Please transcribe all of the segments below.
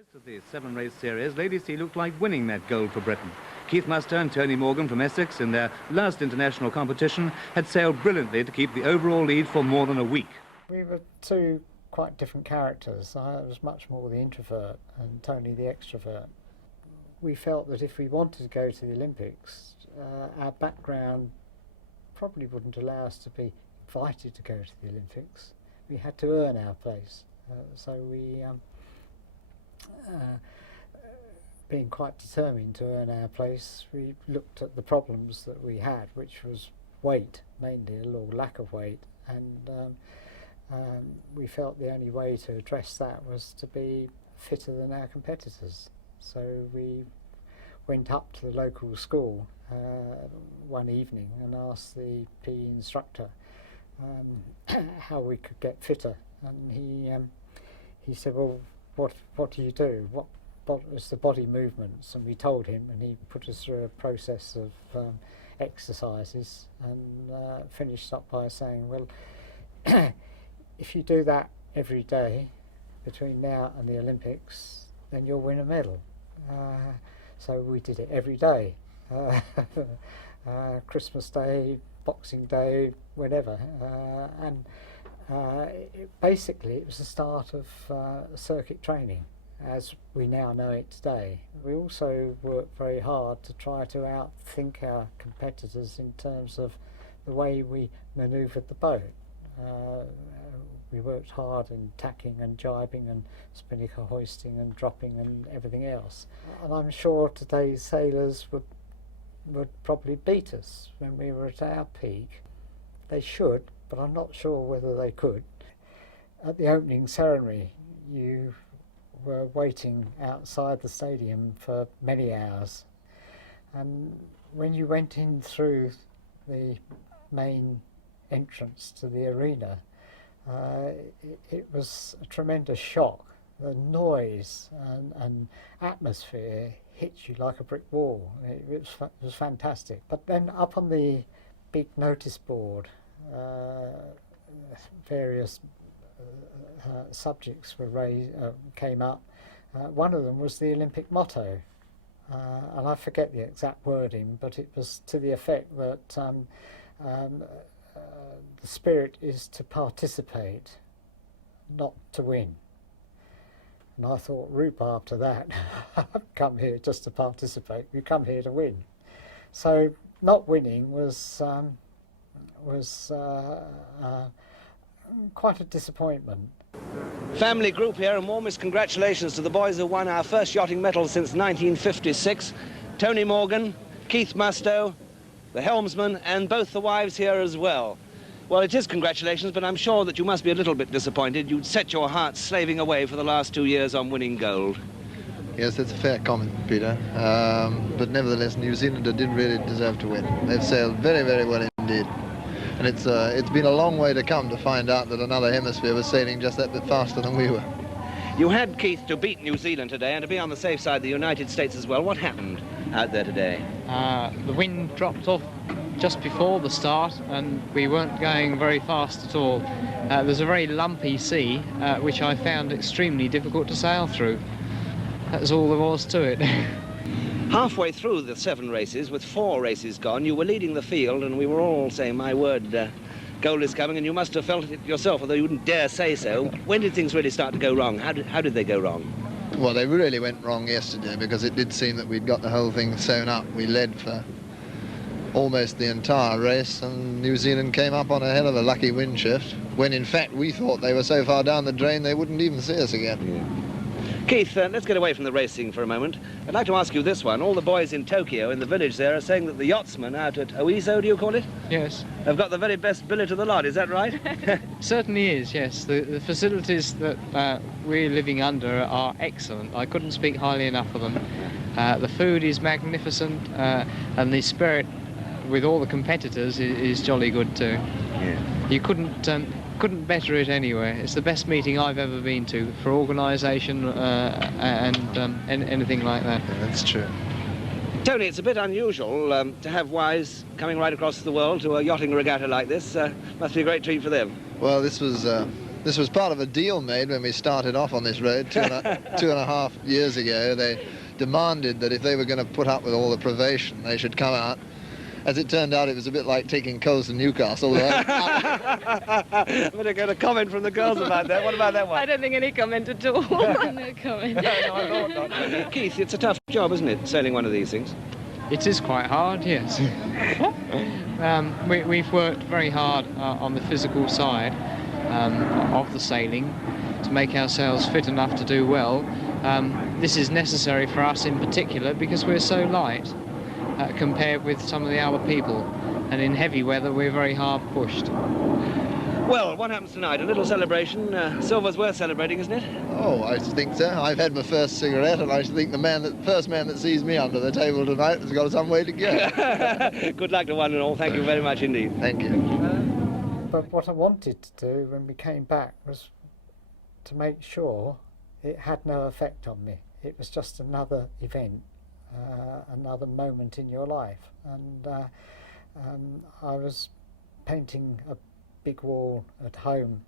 Most of the seven-race series, Lady C looked like winning that gold for Britain. Keith Musto and Tony Morgan from Essex, in their last international competition, had sailed brilliantly to keep the overall lead for more than a week. We were two quite different characters. I was much more the introvert and Tony the extrovert. We felt that if we wanted to go to the Olympics, our background probably wouldn't allow us to be invited to go to the Olympics. We had to earn our place. So we, being quite determined to earn our place, we looked at the problems that we had, which was weight, mainly, or lack of weight, and we felt the only way to address that was to be fitter than our competitors. So we went up to the local school one evening and asked the PE instructor how we could get fitter, and he said, well, what do you do? What was the body movements? And we told him, and he put us through a process of exercises, and finished up by saying, well, if you do that every day between now and the Olympics, then you'll win a medal. So we did it every day, Christmas Day, Boxing Day, whenever, and basically it was the start of circuit training as we now know it today. We also worked very hard to try to outthink our competitors in terms of the way we manoeuvred the boat. We worked hard in tacking and jibing and spinnaker hoisting and dropping and everything else. And I'm sure today's sailors would probably beat us when we were at our peak. They should, but I'm not sure whether they could. At the opening ceremony, you were waiting outside the stadium for many hours. And when you went in through the main entrance to the arena, it was a tremendous shock. The noise and atmosphere hit you like a brick wall. It was fantastic. But then up on the big notice board, various subjects were came up. One of them was the Olympic motto, and I forget the exact wording, but it was to the effect that the spirit is to participate, not to win. And I thought, rhubarb to that. I've come here just to participate. We come here to win. So not winning was quite a disappointment. Family group here, and warmest congratulations to the boys who won our first yachting medal since 1956. Tony Morgan, Keith Musto, the helmsman, and both the wives here as well. Well, it is congratulations, but I'm sure that you must be a little bit disappointed. You'd set your hearts slaving away for the last 2 years on winning gold. Yes, that's a fair comment, Peter. But nevertheless, New Zealand did really deserve to win. They've sailed very, very well indeed. And it's been a long way to come to find out that another hemisphere was sailing just that bit faster than we were. You had, Keith, to beat New Zealand today and to be on the safe side, the United States as well. What happened out there today? The wind dropped off just before the start, and we weren't going very fast at all. There's a very lumpy sea, which I found extremely difficult to sail through. That's all there was to it. Halfway through the 7 races, with 4 races gone, you were leading the field, and we were all saying, my word, gold is coming, and you must have felt it yourself, although you wouldn't dare say so. When did things really start to go wrong? How did they go wrong? Well, they really went wrong yesterday, because it did seem that we'd got the whole thing sewn up. We led for almost the entire race, and New Zealand came up on a hell of a lucky wind shift, when in fact we thought they were so far down the drain they wouldn't even see us again. Yeah. Keith, let's get away from the racing for a moment. I'd like to ask you this one. All the boys in Tokyo, in the village there, are saying that the yachtsmen out at Oiso, do you call it? Yes. Have got the very best billet of the lot, is that right? Certainly is, yes. The facilities that we're living under are excellent. I couldn't speak highly enough of them. The food is magnificent, and the spirit with all the competitors is jolly good too. Yeah. You couldn't better it anywhere. It's the best meeting I've ever been to for organisation and anything like that. Yeah, that's true. Tony, it's a bit unusual to have wives coming right across the world to a yachting regatta like this. Must be a great treat for them. Well, this was This was part of a deal made when we started off on this road 2.5 years ago. They demanded that if they were going to put up with all the privation, they should come out. As it turned out, it was a bit like taking coals to Newcastle. I'm going to get a comment from the girls about that. What about that one? I don't think any comment at all. No comment. No, I thought not. Keith, it's a tough job, isn't it, sailing one of these things? It is quite hard, yes. We've worked very hard on the physical side of the sailing to make ourselves fit enough to do well. This is necessary for us in particular because we're so light compared with some of the other people, and in heavy weather we're very hard pushed. Well, what happens tonight? A little celebration. Silver's worth celebrating, isn't it? Oh, I think so. I've had my first cigarette, and I think the first man that sees me under the table tonight has got some way to go. Good luck to one and all. Thank you very much indeed. Thank you. But what I wanted to do when we came back was to make sure it had no effect on me. It was just another event, another moment in your life. And I was painting a big wall at home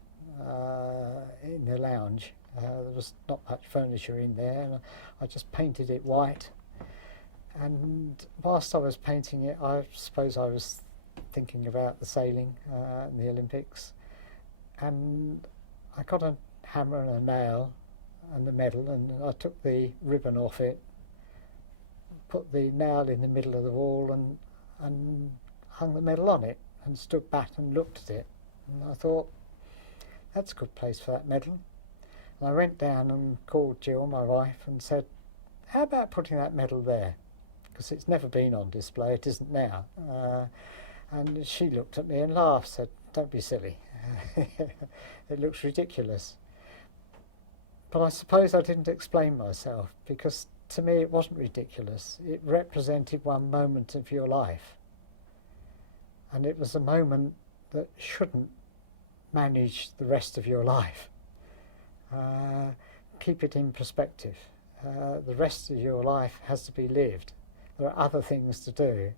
in the lounge. There was not much furniture in there, and I just painted it white. And whilst I was painting it, I suppose I was thinking about the sailing and the Olympics, and I got a hammer and a nail and the medal, and I took the ribbon off it, put the nail in the middle of the wall, and hung the medal on it, and stood back and looked at it, and I thought, that's a good place for that medal. And I went down and called Jill, my wife, and said, how about putting that medal there? Because it's never been on display, it isn't now. And she looked at me and laughed, said, don't be silly. It looks ridiculous. But I suppose I didn't explain myself, because to me it wasn't ridiculous. It represented one moment of your life. And it was a moment that shouldn't manage the rest of your life. Keep it in perspective. The rest of your life has to be lived. There are other things to do.